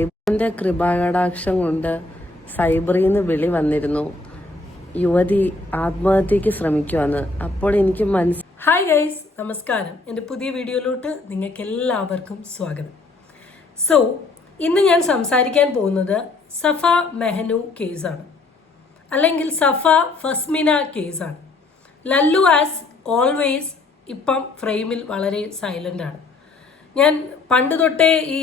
ദൈവത്തിന്റെ കൃപാകടാക്ഷം കൊണ്ട് സൈബറിൽ നിന്ന് വിളി വന്നിരുന്നു, യുവതി ആത്മഹത്യക്ക് ശ്രമിക്കുവാന്ന്. അപ്പോൾ എനിക്ക് ഹായ് ഗൈസ്, നമസ്കാരം. എൻ്റെ പുതിയ വീഡിയോയിലോട്ട് നിങ്ങൾക്ക് എല്ലാവർക്കും സ്വാഗതം. സോ ഇന്ന് ഞാൻ സംസാരിക്കാൻ പോകുന്നത് സഫ മെഹനു കേസാണ്, അല്ലെങ്കിൽ സഫ ഫസ്മിന കേസാണ്. ലല്ലു ആസ് ഓൾവേസ് ഇപ്പം ഫ്രെയിമിൽ വളരെ സൈലൻ്റ് ആണ്. ഞാൻ പണ്ട് തൊട്ടേ ഈ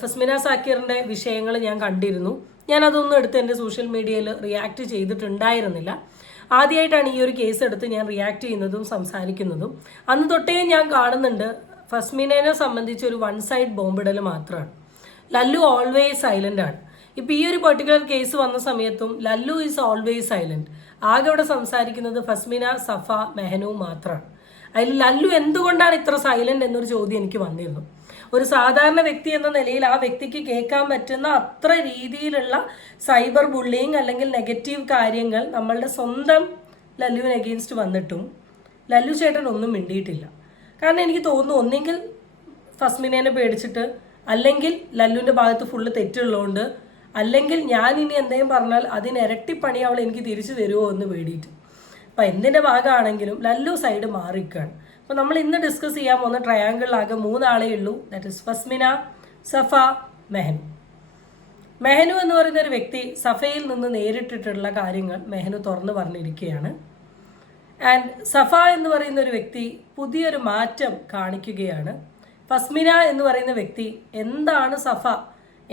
ഫസ്മിന സാക്കിറിൻ്റെ വിഷയങ്ങൾ ഞാൻ കണ്ടിരുന്നു. ഞാനതൊന്നും എടുത്ത് എൻ്റെ സോഷ്യൽ മീഡിയയിൽ റിയാക്ട് ചെയ്തിട്ടുണ്ടായിരുന്നില്ല. ആദ്യമായിട്ടാണ് ഈ ഒരു കേസ് എടുത്ത് ഞാൻ റിയാക്ട് ചെയ്യുന്നതും സംസാരിക്കുന്നതും. അന്ന് തൊട്ടേ ഞാൻ കാണുന്നുണ്ട് ഫസ്മിനെ സംബന്ധിച്ച് ഒരു വൺ സൈഡ് ബോംബിടൽ മാത്രമാണ്. ലല്ലു ഓൾവേസ് സൈലൻ്റ് ആണ്. ഇപ്പോൾ ഈ ഒരു പെർട്ടിക്കുലർ കേസ് വന്ന സമയത്തും ലല്ലു ഈസ് ഓൾവേസ് സൈലൻറ്റ്. ആകെ ഇവിടെ സംസാരിക്കുന്നത് ഫസ്മിന, സഫ, മെഹനു മാത്രമാണ്. അതിൽ ലല്ലു എന്തുകൊണ്ടാണ് ഇത്ര സൈലന്റ് എന്നൊരു ചോദ്യം എനിക്ക് വന്നിരുന്നു. ഒരു സാധാരണ വ്യക്തി എന്ന നിലയിൽ ആ വ്യക്തിക്ക് കേൾക്കാൻ പറ്റുന്ന അത്ര രീതിയിലുള്ള സൈബർ ബുള്ളിങ് അല്ലെങ്കിൽ നെഗറ്റീവ് കാര്യങ്ങൾ നമ്മളുടെ സ്വന്തം ലല്ലുവിന് അഗെയിൻസ്റ്റ് വന്നിട്ടും ലല്ലു ചേട്ടൻ ഒന്നും മിണ്ടിയിട്ടില്ല. കാരണം എനിക്ക് തോന്നുന്നു ഒന്നെങ്കിൽ ഫസ്മിനെ പേടിച്ചിട്ട്, അല്ലെങ്കിൽ ലല്ലുവിൻ്റെ ഭാഗത്ത് ഫുള്ള് തെറ്റുള്ളതുകൊണ്ട്, അല്ലെങ്കിൽ ഞാൻ ഇനി എന്തെങ്കിലും പറഞ്ഞാൽ അതിന് ഇരട്ടിപ്പണി അവൾ എനിക്ക് തിരിച്ചു തരുമോ എന്ന് പേടിയിട്ട്. അപ്പം എന്തിൻ്റെ ഭാഗമാണെങ്കിലും ലല്ലു സൈഡ് മാറിക്കുകയാണ്. അപ്പോൾ നമ്മൾ ഇന്ന് ഡിസ്കസ് ചെയ്യാൻ പോകുന്ന ട്രയാങ്കിളിലാകെ 3 ആളേ ഉള്ളൂ. ദാറ്റ് ഇസ് ഫസ്മിന, സഫ, മെഹനു. മെഹനു എന്ന് പറയുന്ന ഒരു വ്യക്തി സഫയിൽ നിന്ന് നേരിട്ടിട്ടുള്ള കാര്യങ്ങൾ മെഹനു തുറന്നു പറഞ്ഞിരിക്കുകയാണ്. ആൻഡ് സഫ എന്ന് പറയുന്ന ഒരു വ്യക്തി പുതിയൊരു മാറ്റം കാണിക്കുകയാണ്. ഫസ്മിന എന്ന് പറയുന്ന വ്യക്തി എന്താണ് സഫ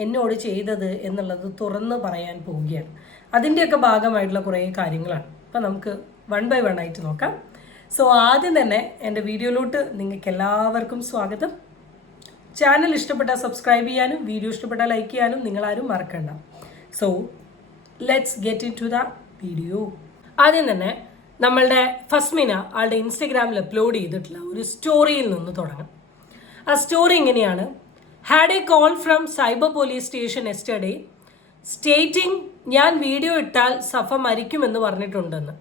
എന്നോട് ചെയ്തത് എന്നുള്ളത് തുറന്ന് പറയാൻ പോവുകയാണ്. അതിൻ്റെയൊക്കെ ഭാഗമായിട്ടുള്ള കുറേ കാര്യങ്ങളാണ്. അപ്പം നമുക്ക് 1 by 1 ആയിട്ട് നോക്കാം. സോ ആദ്യം തന്നെ എൻ്റെ വീഡിയോയിലോട്ട് നിങ്ങൾക്ക് എല്ലാവർക്കും സ്വാഗതം. ചാനൽ ഇഷ്ടപ്പെട്ടാൽ സബ്സ്ക്രൈബ് ചെയ്യാനും വീഡിയോ ഇഷ്ടപ്പെട്ടാൽ ലൈക്ക് ചെയ്യാനും നിങ്ങളാരും മറക്കണ്ട. So let's get into the video. ആദ്യം തന്നെ നമ്മളുടെ ഫസ്മിന ആളുടെ ഇൻസ്റ്റഗ്രാമിൽ അപ്ലോഡ് ചെയ്തിട്ടുള്ള ഒരു സ്റ്റോറിയിൽ നിന്ന് തുടങ്ങാം. ആ സ്റ്റോറി ഇങ്ങനെയാണ്: had a call from cyber police station yesterday stating ഞാൻ വീഡിയോ ഇട്ടാൽ സഫ മരിക്കുമെന്ന് പറഞ്ഞിട്ടുണ്ടെന്ന്.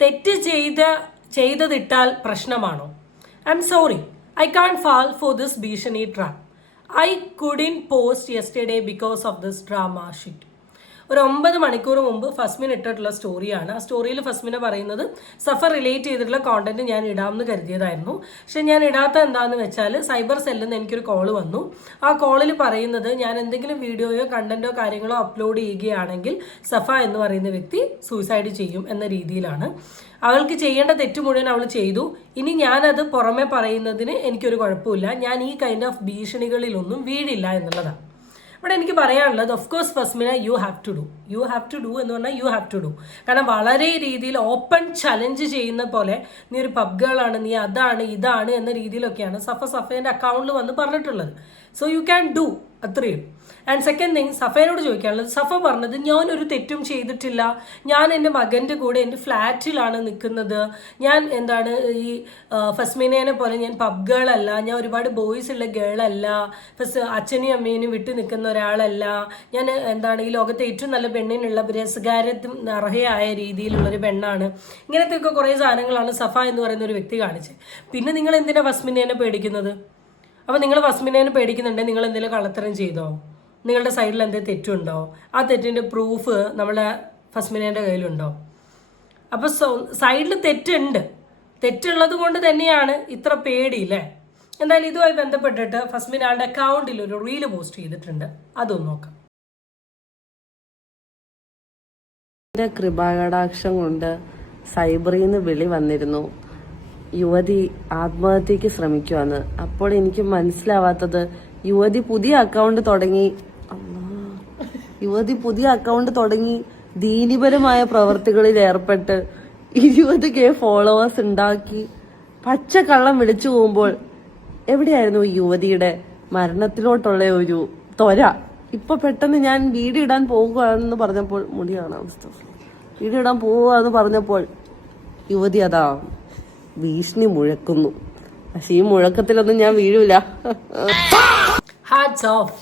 തെറ്റ് ചെയ്തതിട്ടാൽ പ്രശ്നമാണോ? I'm sorry, I can't fall for this ഭീഷണി trap. I couldn't post yesterday because of this drama shit. ഒരു 9 മണിക്കൂർ മുമ്പ് ഫസ്മിൻ ഇട്ടിട്ടുള്ള സ്റ്റോറിയാണ്. ആ സ്റ്റോറിയിൽ ഫസ്മിന പറയുന്നത് സഫ റിലേറ്റ് ചെയ്തിട്ടുള്ള കോണ്ടന്റ് ഞാൻ ഇടാമെന്ന് കരുതിയതായിരുന്നു. പക്ഷെ ഞാൻ ഇടാത്ത എന്താണെന്ന് വെച്ചാൽ സൈബർ സെല്ലിൽ നിന്ന് എനിക്കൊരു കോൾ വന്നു. ആ കോളിൽ പറയുന്നത് ഞാൻ എന്തെങ്കിലും വീഡിയോയോ കണ്ടന്റോ കാര്യങ്ങളോ അപ്ലോഡ് ചെയ്യുകയാണെങ്കിൽ സഫ എന്ന് പറയുന്ന വ്യക്തി സൂയിസൈഡ് ചെയ്യും എന്ന രീതിയിലാണ്. അവൾക്ക് ചെയ്യേണ്ട തെറ്റ് മുഴുവൻ അവൾ ചെയ്തു. ഇനി ഞാനത് പുറമെ പറയുന്നതിന് എനിക്കൊരു കുഴപ്പമില്ല. ഞാൻ ഈ കൈൻഡ് ഓഫ് ഭീഷണികളിലൊന്നും വീഴില്ല എന്നുള്ളതാണ്. ഇവിടെ എനിക്ക് പറയാനുള്ളത്, ഓഫ് കോഴ്സ് ഫസ്മിന, യു ഹാവ് ടു ഡു എന്ന് പറഞ്ഞാൽ യു ഹാവ് ടു ഡു. കാരണം വളരെ രീതിയിൽ ഓപ്പൺ ചലഞ്ച് ചെയ്യുന്ന പോലെ നീ ഒരു പബ് ഗേളാണ്, നീ അതാണ് ഇതാണ് എന്ന രീതിയിലൊക്കെയാണ് സഫേൻ്റെ അക്കൗണ്ടിൽ വന്ന് പറഞ്ഞിട്ടുള്ളത്. സോ യു ക്യാൻ ഡു, അത്രയും. ആൻഡ് സെക്കൻഡ് തിങ്, സഫേനോട് ചോദിക്കാനുള്ളത്, സഫ പറഞ്ഞത് ഞാനൊരു തെറ്റും ചെയ്തിട്ടില്ല, ഞാൻ എൻ്റെ മകൻ്റെ കൂടെ എൻ്റെ ഫ്ലാറ്റിലാണ് നിൽക്കുന്നത്, ഞാൻ ഈ ഫസ്മിനെ പോലെ ഞാൻ പബ് ഗേളല്ല, ഞാൻ ഒരുപാട് ബോയ്സ് ഉള്ള ഗേളല്ല, അച്ഛനെയും അമ്മേനും വിട്ടു നിൽക്കുന്ന ഒരാളല്ല, ഞാൻ ഈ ലോകത്തെ ഏറ്റവും നല്ല പെണ്ണിനുള്ള രസകാര്യത്തും അർഹയായ രീതിയിലുള്ളൊരു പെണ്ണാണ്. ഇങ്ങനത്തെയൊക്കെ കുറേ സാധനങ്ങളാണ് സഫ എന്ന് പറയുന്ന ഒരു വ്യക്തി കാണിച്ചത്. പിന്നെ നിങ്ങൾ എന്തിനാണ് ഫസ്മിനെ പേടിക്കുന്നത്? അപ്പോൾ നിങ്ങൾ ഫസ്മിനെ പേടിക്കുന്നുണ്ടെങ്കിൽ നിങ്ങൾ എന്തെങ്കിലും കള്ളത്തരം ചെയ്തോ? നിങ്ങളുടെ സൈഡിൽ എന്തെങ്കിലും തെറ്റുണ്ടോ? ആ തെറ്റിൻ്റെ പ്രൂഫ് നമ്മളെ ഫസ്മിനേൻ്റെ കയ്യിലുണ്ടോ? അപ്പോൾ സൈഡിൽ തെറ്റുള്ളത് കൊണ്ട് തന്നെയാണ് ഇത്ര പേടിയില്ലേ? എന്തായാലും ഇതുമായി ബന്ധപ്പെട്ടിട്ട് ഫസ്മിന ആളുടെ അക്കൗണ്ടിൽ ഒരു റീല് പോസ്റ്റ് ചെയ്തിട്ടുണ്ട്, അതൊന്ന് നോക്കാം. കൃപാകടാക്ഷം കൊണ്ട് സൈബറിൽ നിന്ന് വിളി വന്നിരുന്നു, യുവതി ആത്മഹത്യക്ക് ശ്രമിക്കുവാന്ന്. അപ്പോൾ എനിക്ക് മനസ്സിലാവാത്തത്, യുവതി പുതിയ അക്കൗണ്ട് തുടങ്ങി ദീനിപരമായ പ്രവർത്തികളിൽ ഏർപ്പെട്ട് 20K ഫോളോവേഴ്സ് ഉണ്ടാക്കി പച്ചക്കള്ളം വിളിച്ചു പോകുമ്പോൾ എവിടെയായിരുന്നു ഈ യുവതിയുടെ മരണത്തിലോട്ടുള്ള ഒരു ത്വര? ഇപ്പൊ പെട്ടെന്ന് ഞാൻ വീഡിയോ ഇടാൻ പോകുകയെന്ന് പറഞ്ഞപ്പോൾ വീഡിയോ ഇടാൻ പോവുകയെന്ന് പറഞ്ഞപ്പോൾ യുവതി അതാ ഭീഷണി മുഴക്കുന്നു. പക്ഷെ ഈ മുഴക്കത്തിലൊന്നും ഞാൻ വീഴൂല. Hats off.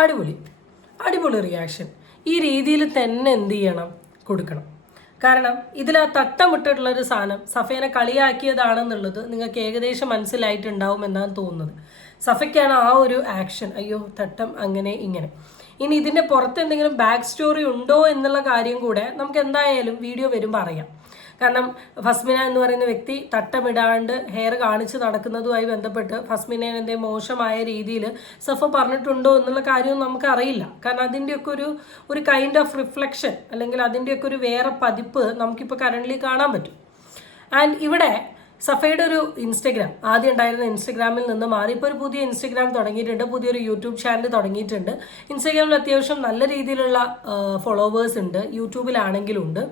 അടിപൊളി റിയാക്ഷൻ. ഈ രീതിയിൽ തന്നെ എന്ത് ചെയ്യണം, കൊടുക്കണം. കാരണം ഇതിൽ ആ തട്ടമിട്ടിട്ടുള്ളൊരു സാധനം സഫേനെ കളിയാക്കിയതാണെന്നുള്ളത് നിങ്ങൾക്ക് ഏകദേശം മനസ്സിലായിട്ടുണ്ടാവും എന്നാണ് തോന്നുന്നത്. സഫയ്ക്കാണ് ആ ഒരു ആക്ഷൻ, അയ്യോ തട്ടം അങ്ങനെ ഇങ്ങനെ. ഇനി ഇതിന്റെ പുറത്ത് എന്തെങ്കിലും ബാക്ക് സ്റ്റോറി ഉണ്ടോ എന്നുള്ള കാര്യം കൂടെ നമുക്ക് എന്തായാലും വീഡിയോ വരുമ്പോൾ അറിയാം. കാരണം ഫസ്മിന എന്ന് പറയുന്ന വ്യക്തി തട്ടമിടാണ്ട് ഹെയർ കാണിച്ച് നടക്കുന്നതുമായി ബന്ധപ്പെട്ട് ഫസ്മിനെ എന്തെങ്കിലും മോശമായ രീതിയിൽ സഫ പറഞ്ഞിട്ടുണ്ടോ എന്നുള്ള കാര്യവും നമുക്ക് അറിയില്ല. കാരണം അതിൻ്റെയൊക്കെ ഒരു കൈൻഡ് ഓഫ് റിഫ്ലക്ഷൻ അല്ലെങ്കിൽ അതിൻ്റെയൊക്കെ ഒരു വേറെ പതിപ്പ് നമുക്കിപ്പോൾ കറൻ്റ്ലി കാണാൻ പറ്റും. ആൻഡ് ഇവിടെ സഫയുടെ ഒരു ഇൻസ്റ്റഗ്രാം, ആദ്യം ഉണ്ടായിരുന്ന ഇൻസ്റ്റഗ്രാമിൽ നിന്ന് മാറി ഇപ്പോൾ ഒരു പുതിയ ഇൻസ്റ്റഗ്രാം തുടങ്ങിയിട്ടുണ്ട്, പുതിയൊരു യൂട്യൂബ് ചാനൽ തുടങ്ങിയിട്ടുണ്ട്. ഇൻസ്റ്റഗ്രാമിൽ അത്യാവശ്യം നല്ല രീതിയിലുള്ള ഫോളോവേഴ്സ് ഉണ്ട്, യൂട്യൂബിലാണെങ്കിലും ഉണ്ട്.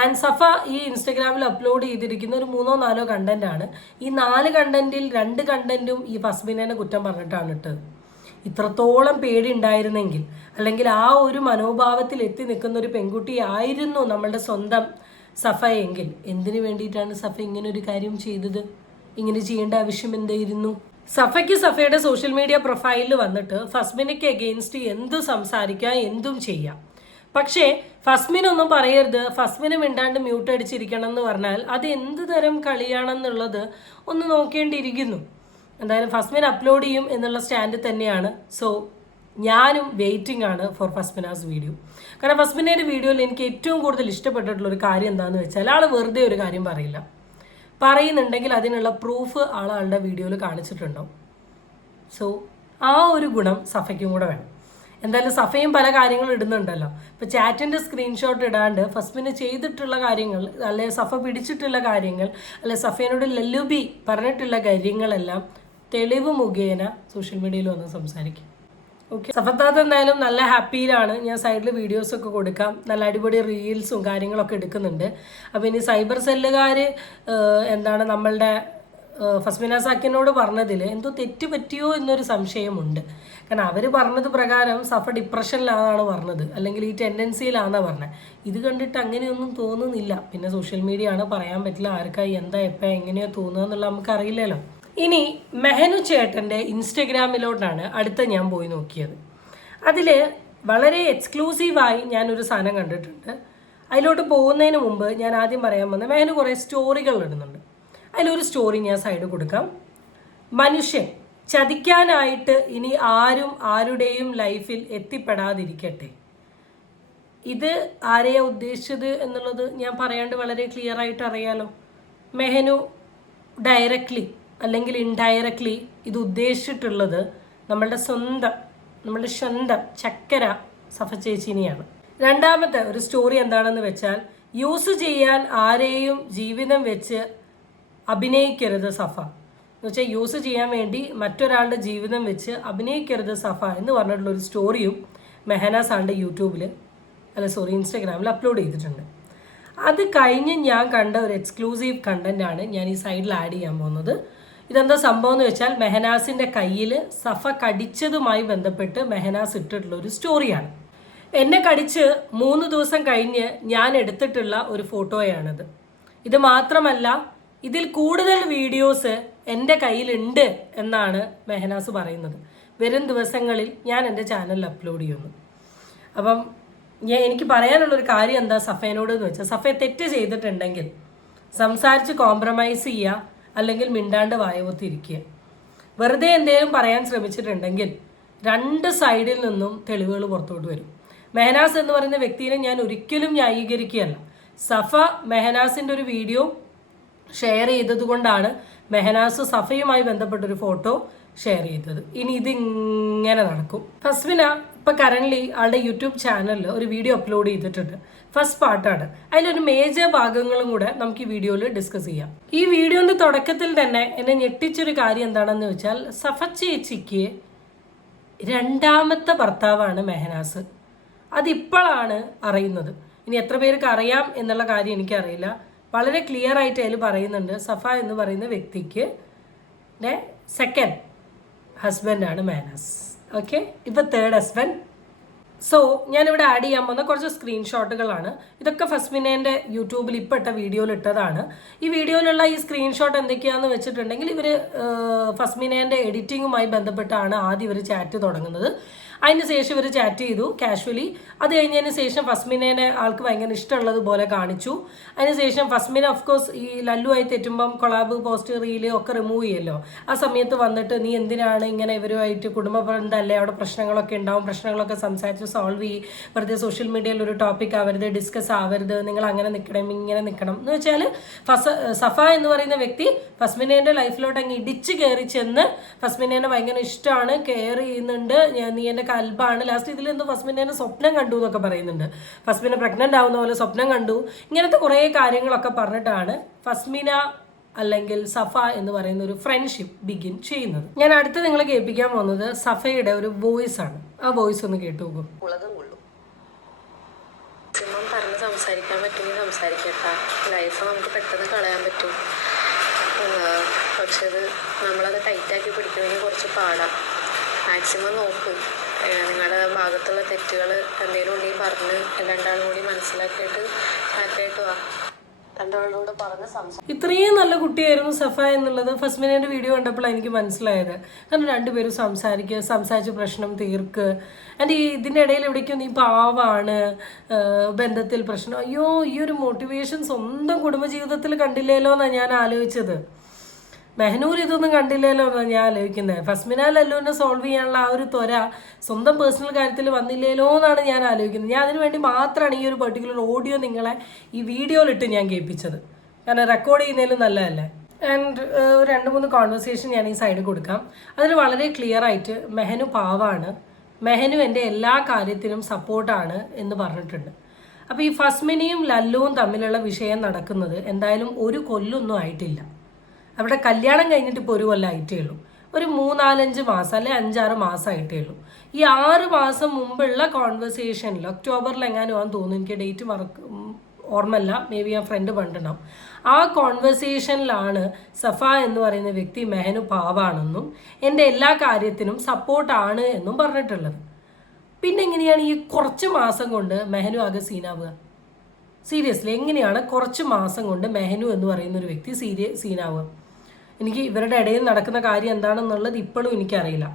ആൻഡ് സഫ ഈ ഇൻസ്റ്റഗ്രാമിൽ അപ്ലോഡ് ചെയ്തിരിക്കുന്ന ഒരു 3-4 കണ്ടന്റ് ആണ്. ഈ 4 കണ്ടന്റിൽ 2 കണ്ടന്റും ഈ ഫസ്മിനെ കുറ്റം പറഞ്ഞിട്ടാണ് ഇട്ടത്. ഇത്രത്തോളം പേടി ഉണ്ടായിരുന്നെങ്കിൽ, അല്ലെങ്കിൽ ആ ഒരു മനോഭാവത്തിൽ എത്തി നിൽക്കുന്ന ഒരു പെൺകുട്ടി ആയിരുന്നു നമ്മളുടെ സ്വന്തം സഫ എങ്കിൽ എന്തിനു വേണ്ടിയിട്ടാണ് സഫ ഇങ്ങനെ ഒരു കാര്യം ചെയ്തത്? ഇങ്ങനെ ചെയ്യേണ്ട ആവശ്യം എന്തായിരുന്നു? സഫയ്ക്ക് സഫയുടെ സോഷ്യൽ മീഡിയ പ്രൊഫൈലിൽ വന്നിട്ട് ഫസ്മിനയ്ക്ക് എഗെയിൻസ്റ്റ് എന്തും സംസാരിക്കാം, എന്തും ചെയ്യാം. പക്ഷേ ഫസ്മിനൊന്നും പറയരുത്, ഫസ്മിന് മിണ്ടാണ്ട് മ്യൂട്ട് അടിച്ചിരിക്കണം എന്ന് പറഞ്ഞാൽ അത് എന്ത് തരം കളിയാണെന്നുള്ളത് ഒന്ന് നോക്കേണ്ടിയിരിക്കുന്നു. എന്തായാലും ഫസ്മിൻ അപ്ലോഡ് ചെയ്യും എന്നുള്ള സ്റ്റാൻഡ് തന്നെയാണ്. സോ ഞാനും വെയിറ്റിംഗ് ആണ് ഫോർ ഫസ്മിനാസ് വീഡിയോ. കാരണം ഫസ്മിനയുടെ വീഡിയോയിൽ എനിക്ക് ഏറ്റവും കൂടുതൽ ഇഷ്ടപ്പെട്ടിട്ടുള്ള ഒരു കാര്യം എന്താണെന്ന് വെച്ചാൽ ആൾ വെറുതെ ഒരു കാര്യം പറയില്ല. പറയുന്നുണ്ടെങ്കിൽ അതിനുള്ള പ്രൂഫ് ആളുടെ വീഡിയോയിൽ കാണിച്ചിട്ടുണ്ടാവും. സോ ആ ഒരു ഗുണം സഫയ്ക്കും കൂടെ വേണം. എന്തായാലും സഫയും പല കാര്യങ്ങളും ഇടുന്നുണ്ടല്ലോ. ഇപ്പോൾ ചാറ്റിൻ്റെ സ്ക്രീൻഷോട്ട് ഇടാണ്ട് ഫസ്മിന് ചെയ്തിട്ടുള്ള കാര്യങ്ങൾ, അല്ലെ സഫ പിടിച്ചിട്ടുള്ള കാര്യങ്ങൾ, അല്ലെ സഫേനോട് ലല്ലുബി പറഞ്ഞിട്ടുള്ള കാര്യങ്ങളെല്ലാം തെളിവ് മുഖേന സോഷ്യൽ മീഡിയയിൽ വന്ന് സംസാരിക്കും. ഓക്കെ, സഫത്താത്ത എന്തായാലും നല്ല ഹാപ്പിയിലാണ്. ഞാൻ സൈഡിൽ വീഡിയോസൊക്കെ കൊടുക്കാം, നല്ല അടിപൊളി റീൽസും കാര്യങ്ങളൊക്കെ എടുക്കുന്നുണ്ട്. അപ്പോൾ ഇനി സൈബർ സെല്ലുകാർ എന്താണ് നമ്മളുടെ ഫസ്മിന സാക്കിനോട് പറഞ്ഞതിൽ എന്തോ തെറ്റ് പറ്റിയോ എന്നൊരു സംശയമുണ്ട്. കാരണം അവർ പറഞ്ഞത് പ്രകാരം സഫ ഡിപ്രഷനിലാണെന്നാണ് പറഞ്ഞത്, അല്ലെങ്കിൽ ഈ ടെൻഡൻസിയിലാണെന്നാണ് പറഞ്ഞത്. ഇത് കണ്ടിട്ട് അങ്ങനെയൊന്നും തോന്നുന്നില്ല. പിന്നെ സോഷ്യൽ മീഡിയ ആണ്, പറയാൻ പറ്റില്ല ആർക്കായി എന്താ എപ്പോൾ എങ്ങനെയോ തോന്നുക എന്നുള്ളത് നമുക്കറിയില്ലല്ലോ. ഇനി മെഹനു ചേട്ടൻ്റെ ഇൻസ്റ്റഗ്രാമിലോട്ടാണ് അടുത്ത ഞാൻ പോയി നോക്കിയത്. അതിൽ വളരെ എക്സ്ക്ലൂസീവായി ഞാനൊരു സാധനം കണ്ടിട്ടുണ്ട്. അതിലോട്ട് പോകുന്നതിന് മുമ്പ് ഞാൻ ആദ്യം പറയാൻ വന്നത്, മെഹനു കുറേ സ്റ്റോറികൾ ഇടുന്നുണ്ട്. അതിലൊരു സ്റ്റോറി ഞാൻ സൈഡ് കൊടുക്കാം. മനുഷ്യൻ ചതിക്കാനായിട്ട് ഇനി ആരും ആരുടെയും ലൈഫിൽ എത്തിപ്പെടാതിരിക്കട്ടെ. ഇത് ആരെയാ ഉദ്ദേശിച്ചത് എന്നുള്ളത് ഞാൻ പറയാണ്ട് വളരെ ക്ലിയർ ആയിട്ട് അറിയാലോ. മെഹനു ഡയറക്റ്റ്ലി അല്ലെങ്കിൽ ഇൻഡയറക്റ്റ്ലി ഇത് ഉദ്ദേശിച്ചിട്ടുള്ളത് നമ്മളുടെ സ്വന്തം ചക്കര സഫ ചേച്ചിനെയാണ്. രണ്ടാമത്തെ ഒരു സ്റ്റോറി എന്താണെന്ന് വെച്ചാൽ, യൂസ് ചെയ്യാൻ ആരെയും ജീവിതം വെച്ച് അഭിനയിക്കരുത് സഫ എന്ന് വെച്ചാൽ യൂസ് ചെയ്യാൻ വേണ്ടി മറ്റൊരാളുടെ ജീവിതം വെച്ച് അഭിനയിക്കരുത് സഫ എന്ന് പറഞ്ഞിട്ടുള്ളൊരു സ്റ്റോറിയും മെഹനാസാണ്ട് ഇൻസ്റ്റഗ്രാമിൽ അപ്ലോഡ് ചെയ്തിട്ടുണ്ട്. അത് കഴിഞ്ഞ് ഞാൻ കണ്ട ഒരു എക്സ്ക്ലൂസീവ് കണ്ടന്റാണ് ഞാൻ ഈ സൈഡിൽ ആഡ് ചെയ്യാൻ പോകുന്നത്. ഇതെന്താ സംഭവം എന്ന് വെച്ചാൽ, മെഹനാസിൻ്റെ കയ്യിൽ സഫ കടിച്ചതുമായി ബന്ധപ്പെട്ട് മെഹനാസ് ഇട്ടിട്ടുള്ള ഒരു സ്റ്റോറിയാണ്. എന്നെ കടിച്ച് 3 ദിവസം കഴിഞ്ഞ് ഞാൻ എടുത്തിട്ടുള്ള ഒരു ഫോട്ടോയാണിത്. ഇത് മാത്രമല്ല, ഇതിൽ കൂടുതൽ വീഡിയോസ് എൻ്റെ കയ്യിലുണ്ട് എന്നാണ് മെഹനാസ് പറയുന്നത്. വരും ദിവസങ്ങളിൽ ഞാൻ എൻ്റെ ചാനലിൽ അപ്ലോഡ് ചെയ്യുന്നു. അപ്പം എനിക്ക് പറയാനുള്ളൊരു കാര്യം എന്താ സഫേനോട് എന്ന് വെച്ചാൽ, സഫ തെറ്റ് ചെയ്തിട്ടുണ്ടെങ്കിൽ സംസാരിച്ച് കോംപ്രമൈസ് ചെയ്യുക, അല്ലെങ്കിൽ മിണ്ടാണ്ട് വായവത്തിരിക്കുക. വെറുതെ എന്തെങ്കിലും പറയാൻ ശ്രമിച്ചിട്ടുണ്ടെങ്കിൽ 2 സൈഡിൽ നിന്നും തെളിവുകൾ പുറത്തോട്ട് വരും. മെഹനാസ് എന്ന് പറയുന്ന വ്യക്തിയെ ഞാൻ ഒരിക്കലും ന്യായീകരിക്കുകയല്ല. സഫ മെഹനാസിൻ്റെ ഒരു വീഡിയോ ഷെയർ ചെയ്തത് കൊണ്ടാണ് മെഹനാസ് സഫയുമായി ബന്ധപ്പെട്ടൊരു ഫോട്ടോ ഷെയർ ചെയ്തത്. ഇനി ഇതിങ്ങനെ നടക്കും. ഫസ്മിന ഇപ്പം കറൻ്റ്ലി ആളുടെ യൂട്യൂബ് ചാനലിൽ ഒരു വീഡിയോ അപ്ലോഡ് ചെയ്തിട്ടുണ്ട്. ഫസ്റ്റ് പാർട്ടാണ്. അതിലൊരു മേജർ ഭാഗങ്ങളും കൂടെ നമുക്ക് ഈ വീഡിയോയിൽ ഡിസ്കസ് ചെയ്യാം. ഈ വീഡിയോൻ്റെ തുടക്കത്തിൽ തന്നെ എന്നെ ഞെട്ടിച്ചൊരു കാര്യം എന്താണെന്ന് വെച്ചാൽ, സഫ ചേച്ചിക്ക് 2ാമത്തെ ഭർത്താവാണ് മെഹനാസ്. അതിപ്പോഴാണ് അറിയുന്നത്. ഇനി എത്ര പേർക്ക് അറിയാം എന്നുള്ള കാര്യം എനിക്കറിയില്ല. വളരെ ക്ലിയർ ആയിട്ട് അതിൽ പറയുന്നുണ്ട്, സഫ എന്ന് പറയുന്ന വ്യക്തിക്ക് സെക്കൻഡ് ഹസ്ബൻഡാണ് മെഹനാസ്. ഓക്കെ, ഇപ്പോൾ 3rd ഹസ്ബൻഡ്. സോ ഞാനിവിടെ ആഡ് ചെയ്യാൻ പോകുന്ന കുറച്ച് സ്ക്രീൻഷോട്ടുകളാണ്. ഇതൊക്കെ ഫസ്മിനേൻ്റെ യൂട്യൂബിൽ ഇപ്പോൾ ഇട്ട വീഡിയോയിൽ ഇട്ടതാണ്. ഈ വീഡിയോയിലുള്ള ഈ സ്ക്രീൻഷോട്ട് എന്തൊക്കെയാണെന്ന് വെച്ചിട്ടുണ്ടെങ്കിൽ, ഇവർ ഫസ്മിനേൻ്റെ എഡിറ്റിങ്ങുമായി ബന്ധപ്പെട്ടാണ് ആദ്യം ഇവർ ചാറ്റ് തുടങ്ങുന്നത്. അതിന് ശേഷം ഇവർ ചാറ്റ് ചെയ്തു കാഷ്വലി. അത് കഴിഞ്ഞതിന് ശേഷം ഫസ്മിനെ ആൾക്ക് ഭയങ്കര ഇഷ്ടമുള്ളതുപോലെ കാണിച്ചു. അതിനുശേഷം ഫസ്മിന ഓഫ്കോഴ്സ് ഈ ലല്ലുവായി തെറ്റുമ്പം കൊളാബ് പോസ്റ്റ് റീല് ഒക്കെ റിമൂവ് ചെയ്യുമല്ലോ. ആ സമയത്ത് വന്നിട്ട് നീ എന്തിനാണ് ഇങ്ങനെ ഇവരുമായിട്ട് കുടുംബ ബന്ധമല്ലേ, അവിടെ പ്രശ്നങ്ങളൊക്കെ ഉണ്ടാവും, പ്രശ്നങ്ങളൊക്കെ സംസാരിച്ച് സോൾവ് ചെയ്യും, വെറുതെ സോഷ്യൽ മീഡിയയിൽ ഒരു ടോപ്പിക് ആവരുത്, ഡിസ്കസ് ആവരുത്, നിങ്ങൾ അങ്ങനെ നിൽക്കണം ഇങ്ങനെ നിൽക്കണം എന്ന് വെച്ചാൽ സഫ എന്ന് പറയുന്ന വ്യക്തി ഫസ്മിനേൻ്റെ ലൈഫിലോട്ട് അങ്ങ് ഇടിച്ച് കയറി ചെന്ന് ഫസ്മിനേനെ ഭയങ്കര ഇഷ്ടമാണ്, കെയർ ചെയ്യുന്നുണ്ട്, നീ എൻ്റെ കൽബാണ്. ലാസ്റ്റ് ഇതിൽ എന്തോ ഫസ്മിനേനെ സ്വപ്നം കണ്ടു എന്നൊക്കെ പറയുന്നുണ്ട്. ഫസ്മിന പ്രഗ്നന്റ് ആവുന്ന പോലെ സ്വപ്നം കണ്ടു. ഇങ്ങനത്തെ കുറേ കാര്യങ്ങളൊക്കെ പറഞ്ഞിട്ടാണ് ഫസ്മിന അല്ലെങ്കിൽ സഫ എന്ന് പറയുന്ന ഒരു ഫ്രണ്ട്ഷിപ്പ് ബിഗിൻ ചെയ്യുന്നത്. ഞാൻ അടുത്ത് നിങ്ങളെ കേൾപ്പിക്കാൻ പോകുന്നത് സഫയുടെ ഒരു വോയിസ് ആണ്. ആ വോയിസ് ഒന്ന് കേട്ടു നോക്കും. പറഞ്ഞ് സംസാരിക്കാൻ പറ്റുമെങ്കിൽ സംസാരിക്കട്ട, ലൈഫ് നമുക്ക് പെട്ടെന്ന് കളയാൻ പറ്റും. പക്ഷെ അത് നമ്മളത് ടൈറ്റാക്കി പിടിക്കണമെങ്കിൽ കുറച്ച് പാടാം. മാക്സിമം നോക്ക്, നിങ്ങളുടെ ഭാഗത്തുള്ള തെറ്റുകൾ എന്തെങ്കിലും ഉണ്ടെങ്കിൽ പറഞ്ഞ് രണ്ടാളും കൂടി മനസ്സിലാക്കിയിട്ട് ഹാപ്പിയായിട്ട് വാ. രണ്ടാളോട് പറഞ്ഞ് ഇത്രയും നല്ല കുട്ടിയായിരുന്നു സഫ എന്നുള്ളത് ഫസ്മിനേൻ്റെ വീഡിയോ കണ്ടപ്പോഴാണ് എനിക്ക് മനസ്സിലായത്. കാരണം രണ്ടുപേരും സംസാരിച്ച് പ്രശ്നം തീർക്ക്. ആൻഡ് ഇതിൻ്റെ ഇടയിൽ എവിടേക്കും നീ പാവാണ്, ബന്ധത്തിൽ പ്രശ്നം, അയ്യോ ഈ ഒരു മോട്ടിവേഷൻ സ്വന്തം കുടുംബജീവിതത്തിൽ കണ്ടില്ലല്ലോ എന്നാണ് ഞാൻ ആലോചിച്ചത്. മെഹനൂർ ഇതൊന്നും കണ്ടില്ലല്ലോ എന്നാണ് ഞാൻ ആലോചിക്കുന്നത്. ഫസ്മിന ലല്ലുവിനെ സോൾവ് ചെയ്യാനുള്ള ആ ഒരു ത്വര സ്വന്തം പേഴ്സണൽ കാര്യത്തിൽ വന്നില്ലല്ലോ എന്നാണ് ഞാൻ ആലോചിക്കുന്നത്. ഞാൻ അതിനു വേണ്ടി മാത്രമാണ് ഈ ഒരു പെർട്ടിക്കുലർ ഓഡിയോ നിങ്ങളെ ഈ വീഡിയോയിലിട്ട് ഞാൻ കേൾപ്പിച്ചത്. കാരണം റെക്കോർഡ് ചെയ്യുന്നതിലും നല്ലതല്ലേ. ആൻഡ് 2-3 കോൺവെർസേഷൻ ഞാൻ ഈ സൈഡിൽ കൊടുക്കാം. അതിൽ വളരെ ക്ലിയർ ആയിട്ട് മെഹനു പാവാണ്, മെഹനു എൻ്റെ എല്ലാ കാര്യത്തിനും സപ്പോർട്ടാണ് എന്ന് പറഞ്ഞിട്ടുണ്ട്. അപ്പോൾ ഈ ഫസ്മിനയും ലല്ലുവും തമ്മിലുള്ള വിഷയം നടക്കുന്നത് എന്തായാലും ഒരു കൊല്ലൊന്നും ആയിട്ടില്ല. അവിടെ കല്യാണം കഴിഞ്ഞിട്ട് ഇപ്പോൾ 1 കൊല്ലം ആയിട്ടേ ഉള്ളൂ. ഒരു 3-4-5 മാസം അല്ലെ 5-6 മാസമായിട്ടേ ഉള്ളൂ. ഈ 6 മാസം മുമ്പുള്ള കോൺവെർസേഷനിൽ ഒക്ടോബറിൽ എങ്ങാനും ആണെന്ന് തോന്നുന്നു, എനിക്ക് ഡേറ്റ് ഓർമ്മല്ല, മേ ബി ആ ഫ്രണ്ട് പണ്ടുണ്ടാവും. ആ കോൺവെർസേഷനിലാണ് സഫ എന്ന് പറയുന്ന വ്യക്തി മെഹനു പാവാണെന്നും എൻ്റെ എല്ലാ കാര്യത്തിനും സപ്പോർട്ടാണ് എന്നും പറഞ്ഞിട്ടുള്ളത്. പിന്നെ എങ്ങനെയാണ് ഈ കുറച്ച് മാസം കൊണ്ട് മെഹനു ആകെ സീനാവുക? സീരിയസ്ലി എങ്ങനെയാണ് കുറച്ച് മാസം കൊണ്ട് മെഹനു എന്ന് പറയുന്ന ഒരു വ്യക്തി സീനാവുക? എനിക്ക് ഇവരുടെ ഇടയിൽ നടക്കുന്ന കാര്യം എന്താണെന്നുള്ളത് ഇപ്പോഴും എനിക്കറിയില്ല.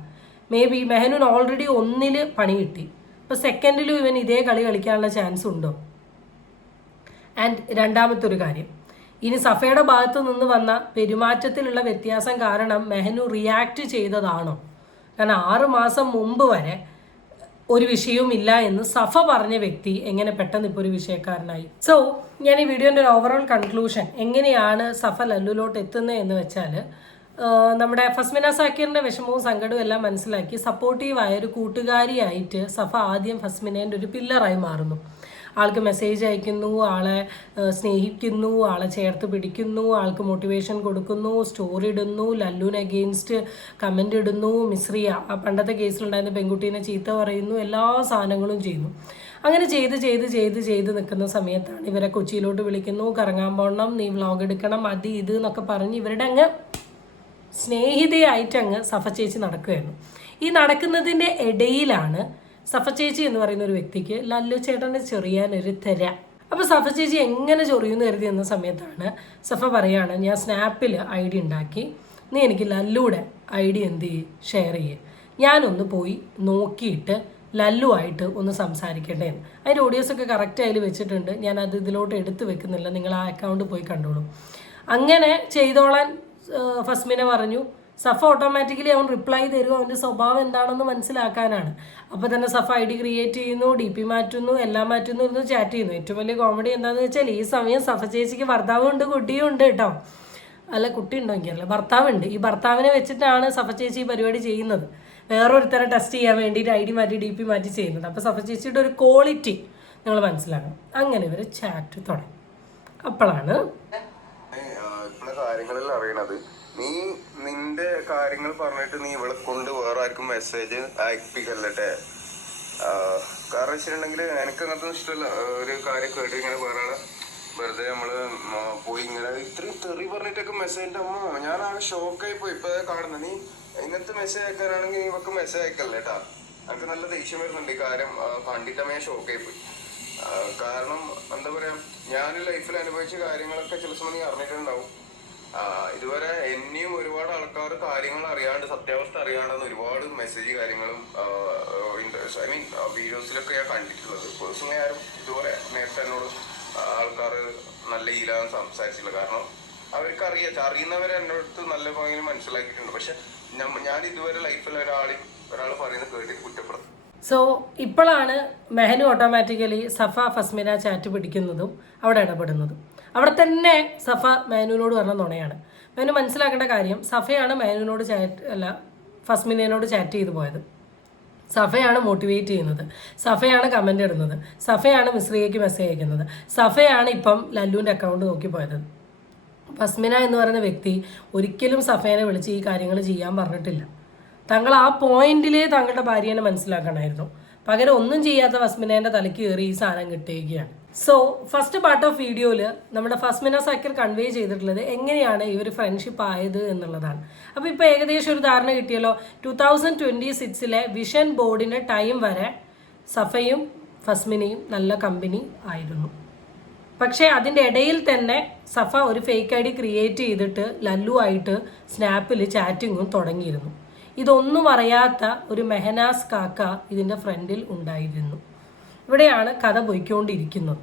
മേ ബി മെഹനുവിന് ഓൾറെഡി 1-ൽ പണി കിട്ടി, ഇപ്പോൾ 2ലും ഇവൻ ഇതേ കളി കളിക്കാനുള്ള ചാൻസ് ഉണ്ടോ? ആൻഡ് രണ്ടാമത്തെ ഒരു കാര്യം, ഇനി സഫയുടെ ഭാഗത്ത് നിന്ന് വന്ന പെരുമാറ്റത്തിലുള്ള വ്യത്യാസം കാരണം മെഹനു റിയാക്ട് ചെയ്തതാണോ? കാരണം 6 മാസം മുമ്പ് വരെ ഒരു വിഷയവും ഇല്ല എന്ന് സഫ പറഞ്ഞ വ്യക്തി എങ്ങനെ പെട്ടെന്ന് ഇപ്പോൾ ഒരു വിഷയക്കാരനായി? സോ ഞാൻ ഈ വീഡിയോൻ്റെ ഒരു ഓവറോൾ കൺക്ലൂഷൻ എങ്ങനെയാണ് സഫ ലല്ലുലോട്ട് എത്തുന്നത് എന്ന് വെച്ചാൽ, നമ്മുടെ ഫസ്മിന സാക്കിറിൻ്റെ വിഷമവും സങ്കടവും എല്ലാം മനസ്സിലാക്കി സപ്പോർട്ടീവായ ഒരു കൂട്ടുകാരിയായിട്ട് സഫ ആദ്യം ഫസ്മിനേൻ്റെ ഒരു പില്ലറായി മാറുന്നു. ആൾക്ക് മെസ്സേജ് അയക്കുന്നു, ആളെ സ്നേഹിക്കുന്നു, ആളെ ചേർത്ത് പിടിക്കുന്നു, ആൾക്ക് മോട്ടിവേഷൻ കൊടുക്കുന്നു, സ്റ്റോറി ഇടുന്നു, ലല്ലുവിന് അഗെയിൻസ്റ്റ് കമൻ്റ് ഇടുന്നു, മിസ്രിയ ആ പണ്ടത്തെ കേസിലുണ്ടായിരുന്ന പെൺകുട്ടീനെ ചീത്ത പറയുന്നു, എല്ലാ സാധനങ്ങളും ചെയ്യുന്നു. അങ്ങനെ ചെയ്ത് നിൽക്കുന്ന സമയത്താണ് ഇവരെ കൊച്ചിയിലോട്ട് വിളിക്കുന്നു, കറങ്ങാൻ പോകണം, നീ വ്ളോഗ് എടുക്കണം, അത് ഇത് എന്നൊക്കെ പറഞ്ഞ് ഇവരുടെ അങ്ങ് സ്നേഹിതയായിട്ട് അങ്ങ് സഫ ചേച്ചി നടക്കുകയായിരുന്നു. ഈ നടക്കുന്നതിൻ്റെ ഇടയിലാണ് സഫ ചേച്ചി എന്ന് പറയുന്ന ഒരു വ്യക്തിക്ക് ലല്ലു ചേട്ടനെ ചൊറിയാനൊരു തെര. അപ്പോൾ സഫ ചേച്ചി എങ്ങനെ ചൊറിയുമെന്ന് കരുതി എന്ന സമയത്താണ് സഫ പറയാണ്, ഞാൻ സ്നാപ്പിൽ ID ഉണ്ടാക്കി, നീ എനിക്ക് ലല്ലുയുടെ ID ഷെയർ ചെയ്യേ, ഞാനൊന്ന് പോയി നോക്കിയിട്ട് ലല്ലുവായിട്ട് ഒന്ന് സംസാരിക്കട്ടെ എന്ന്. അതിൻ്റെ ഓഡിയോസൊക്കെ കറക്റ്റ് അതിൽ വെച്ചിട്ടുണ്ട്, ഞാനത് ഇതിലോട്ട് എടുത്ത് വെക്കുന്നില്ല, നിങ്ങൾ ആ അക്കൗണ്ട് പോയി കണ്ടോളൂ. അങ്ങനെ ചെയ്തോളാൻ ഫസ്മിന പറഞ്ഞു. സഫ ഓട്ടോമാറ്റിക്കലി അവൻ റിപ്ലൈ തരും, അവൻ്റെ സ്വഭാവം എന്താണെന്ന് മനസ്സിലാക്കാനാണ്. അപ്പോൾ തന്നെ സഫ ID ക്രിയേറ്റ് ചെയ്യുന്നു, DP മാറ്റുന്നു, എല്ലാം മാറ്റുന്നു, ഇരുന്ന് ചാറ്റ് ചെയ്യുന്നു. ഏറ്റവും വലിയ കോമഡി എന്താണെന്ന് വെച്ചാൽ ഈ സമയം സഫ ചേച്ചിക്ക് ഭർത്താവുണ്ട്, കുട്ടിയും ഉണ്ട് കേട്ടോ. അല്ല, കുട്ടി ഉണ്ടോ എനിക്കറിയില്ല, ഭർത്താവുണ്ട്. ഈ ഭർത്താവിനെ വെച്ചിട്ടാണ് സഫ ചേച്ചി ഈ പരിപാടി ചെയ്യുന്നത്. വേറൊരുത്തരെ ടെസ്റ്റ് ചെയ്യാൻ വേണ്ടിയിട്ട് ID മാറ്റി DP മാറ്റി ചെയ്യുന്നത്. അപ്പോൾ സഫ ചേച്ചിയുടെ ഒരു ക്വാളിറ്റി നിങ്ങൾ മനസ്സിലാക്കണം. അങ്ങനെ ഇവർ ചാറ്റ് തുടങ്ങി. അപ്പോഴാണ് കാര്യങ്ങളിൽ അറിയണത്, നീ നിന്റെ കാര്യങ്ങൾ പറഞ്ഞിട്ട് നീ ഇവിടെ കൊണ്ട് വേറെ ആർക്കും മെസ്സേജ് അയപ്പിക്കല്ലേ. കാരണം വെച്ചിട്ടുണ്ടെങ്കിൽ എനിക്ക് അങ്ങനത്തെ ഇഷ്ടമല്ല. ഒരു കാര്യം കേട്ട് ഇങ്ങനെ വേറെ വെറുതെ നമ്മള് പോയി ഇങ്ങനെ ഇത്രയും തെറി പറഞ്ഞിട്ടൊക്കെ മെസ്സേജിന്റെ അമ്മ ഞാൻ ആകെ ഷോക്കായി പോയി. ഇപ്പൊ കാണുന്നത് നീ ഇങ്ങനത്തെ മെസ്സേജ് അയക്കാനാണെങ്കിൽ നീ ഇവക്ക് മെസ്സേജ് അയക്കല്ലേ കേട്ടാ. എനിക്ക് നല്ല ദേഷ്യം വരുന്നുണ്ട് ഈ കാര്യം കണ്ടിട്ടമ്മ ഞാൻ ഷോക്കായി പോയി. കാരണം എന്താ പറയാ, ഞാൻ ലൈഫിൽ അനുഭവിച്ച കാര്യങ്ങളൊക്കെ ചില സമയം നീ അറിഞ്ഞിട്ടുണ്ടാവും. ഇതുവരെ എന്നെയും ഒരുപാട് ആൾക്കാർ കാര്യങ്ങൾ അറിയാണ്ട്, സത്യാവസ്ഥ അറിയാണ്ടെന്ന് ഒരുപാട് മെസ്സേജ് കാര്യങ്ങളും ഐ മീൻ വീഡിയോസിലൊക്കെ ഞാൻ കണ്ടിട്ടുള്ളത്. പേഴ്സണലി ആരും ഇതുവരെ നേരത്തെ എന്നോട് ആൾക്കാർ നല്ല രീതിയിലാണ് സംസാരിച്ചില്ല. കാരണം അവർക്ക് അറിയുന്നവരെ എൻ്റെ അടുത്ത് നല്ല ഭംഗി മനസ്സിലാക്കിയിട്ടുണ്ട്. പക്ഷെ ഞാൻ ഇതുവരെ ലൈഫിൽ ഒരാൾ പറയുന്നത് കേട്ടിട്ട് കുറ്റപ്പെടും. സോ ഇപ്പോഴാണ് മെഹനു ഓട്ടോമാറ്റിക്കലി സഫ ഫസ്മിന ചാറ്റ് പിടിക്കുന്നതും അവിടെ ഇടപെടുന്നതും. അവിടെ തന്നെ സഫ മെഹനുവിനോട് പറഞ്ഞ നുണയാണ്. മെഹനു മനസ്സിലാക്കേണ്ട കാര്യം, സഫയാണ് മെഹനുവിനോട് ഫസ്മിനോട് ചാറ്റ് ചെയ്തു പോയത്. സഫയാണ് മോട്ടിവേറ്റ് ചെയ്യുന്നത്, സഫയാണ് കമൻ്റ് ഇടുന്നത്, സഫയാണ് മിസ്രിയയ്ക്ക് മെസ്സേജ് അയക്കുന്നത്, സഫയാണ് ഇപ്പം ലല്ലുവിൻ്റെ അക്കൗണ്ട് നോക്കി പോയത്. ഫസ്മിന എന്ന് പറയുന്ന വ്യക്തി ഒരിക്കലും സഫേനെ വിളിച്ച് ഈ കാര്യങ്ങൾ ചെയ്യാൻ പറഞ്ഞിട്ടില്ല. താങ്കൾ ആ പോയിന്റിലേ താങ്കളുടെ ഭാര്യനെ മനസ്സിലാക്കണമായിരുന്നു. പകരം ഒന്നും ചെയ്യാത്ത ഫസ്മിനേൻ്റെ തലയ്ക്ക് കയറി ഈ സാധനം കിട്ടുകയാണ്. സോ ഫസ്റ്റ് പാർട്ട് ഓഫ് വീഡിയോയിൽ നമ്മുടെ ഫസ്മിന സക്കീർ കൺവേ ചെയ്തിട്ടുള്ളത് എങ്ങനെയാണ് ഇവർ ഫ്രണ്ട്ഷിപ്പ് ആയത് എന്നുള്ളതാണ്. അപ്പോൾ ഇപ്പോൾ ഏകദേശം ഒരു ധാരണ കിട്ടിയല്ലോ. 2026 വിഷൻ ബോർഡിൻ്റെ ടൈം വരെ സഫയും ഫസ്മിനയും നല്ല കമ്പനി ആയിരുന്നു. പക്ഷേ അതിൻ്റെ ഇടയിൽ തന്നെ സഫ ഒരു ഫേക്ക് ഐ ഡി ക്രിയേറ്റ് ചെയ്തിട്ട് ലല്ലു ആയിട്ട് സ്നാപ്പിൽ ചാറ്റിങ്ങും തുടങ്ങിയിരുന്നു. ഇതൊന്നും അറിയാത്ത ഒരു മെഹനാസ് കാക്ക ഇതിൻ്റെ ഫ്രണ്ടിൽ ഉണ്ടായിരുന്നു. ഇവിടെയാണ് കഥ പോയിക്കൊണ്ടിരിക്കുന്നത്.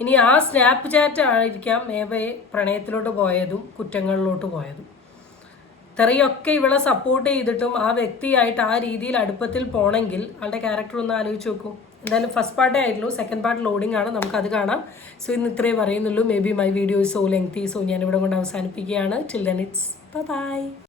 ഇനി ആ സ്നാപ്പ് ചാറ്റ് ആയിരിക്കാം മേബയെ പ്രണയത്തിലോട്ട് പോയതും കുറ്റങ്ങളിലോട്ട് പോയതും. തെറിയൊക്കെ ഇവളെ സപ്പോർട്ട് ചെയ്തിട്ടും ആ വ്യക്തിയായിട്ട് ആ രീതിയിൽ അടുപ്പത്തിൽ പോണെങ്കിൽ ആളുടെ ക്യാരക്ടർ ഒന്ന് ആലോചിച്ച് നോക്കൂ. എന്തായാലും ഫസ്റ്റ് പാർട്ടേ ആയിട്ടുള്ളൂ, സെക്കൻഡ് പാർട്ട് ലോഡിംഗ് ആണ്, നമുക്കത് കാണാം. സോ ഇന്ന് ഇത്രയേ പറയുന്നുള്ളൂ. Maybe my video is so lengthy. So ഞാനിവിടെ കൊണ്ട് അവസാനിപ്പിക്കുകയാണ്. Till then it's by.